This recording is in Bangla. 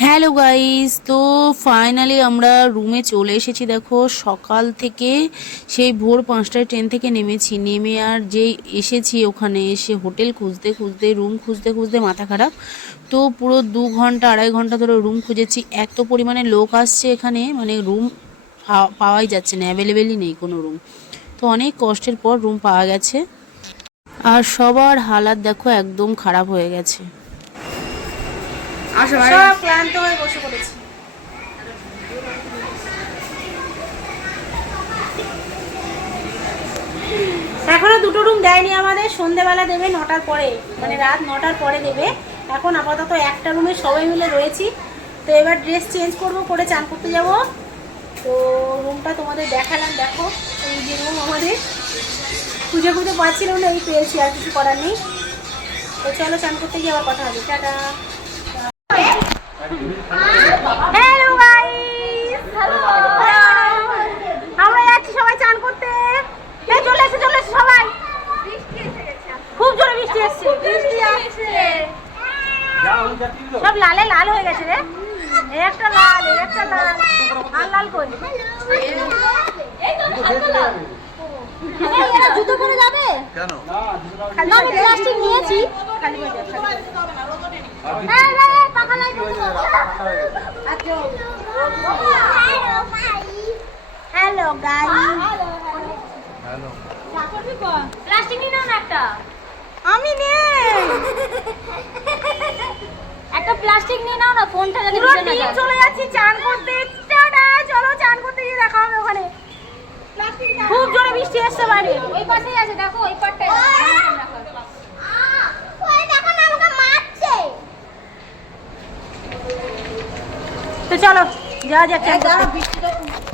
হ্যালো গাইস, তো ফাইনালি আমরা রুমে চলে এসেছি। দেখো সকাল থেকে সেই ভোর 5টায় ট্রেন থেকে নেমে আর যেই এসেছি ওখানে এসে হোটেল খুঁজতে খুঁজতে রুম খুঁজতে খুঁজতে মাথা খারাপ। তো পুরো 2 ঘন্টা 2.5 ঘন্টা ধরে রুম খুঁজেছি। এত পরিমাণে লোক আসছে এখানে, মানে রুম পাওয়াই যাচ্ছে না, অ্যাভেলেবেলই নেই কোনো রুম। তো অনেক কষ্টের পর রুম পাওয়া গেছে। আর সবার হালাত দেখো একদম খারাপ হয়ে গেছে। সব ক্লান্ত হয়ে বসে পড়েছি। এখনো দুটো রুম দেয়নি আমাদের, সন্ধেবেলা দেবে 9টার পরে, মানে রাত 9টার পরে দেবে। এখন আপাতত একটা রুমে সবাই মিলে রয়েছি। তো এবার ড্রেস চেঞ্জ করব, করে চান করতে যাব। তো রুমটা তোমাদের দেখালাম, দেখো এই যে রুম আমাদের। খুঁজে খুঁজে পাচ্ছিলাম না, এই পেয়েছি, আর কিছু করার নেই। তো চলো চান করতে গিয়ে আবার কথা হবে। টাটা। হ্যালো গাইস, হ্যালো, আমরা যাচ্ছি সবাই চান করতে। এই চলে এসে সবাই। খুব জোরে বৃষ্টি এসছে, সব লালে লাল হয়ে গেছে রে। একটা লাল, একটা লাল, লাল লাল কই। জুতো পরে যাবে কেন? না, আমি প্লাস্টিক নিয়েছি। খালি হয়ে যাবে, পাখা light. Hello guys, hello. Plastic নিয়ে নাও না একটা। আমি নেই। একটা প্লাস্টিক নিয়ে নাও না, ফোনটা যদি পুরো টিম চলে যাচ্ছি চান করতে। টাটা, চলো চান করতে গিয়ে দেখা হবে ওখানে। খুব জোরে বৃষ্টি আসছে বাইরে। ওই পাশেই আছে, দেখো ওই পাশটায়। ওই দেখো না, আমাকে মারছে। তো চলো যা যাচ্ছে।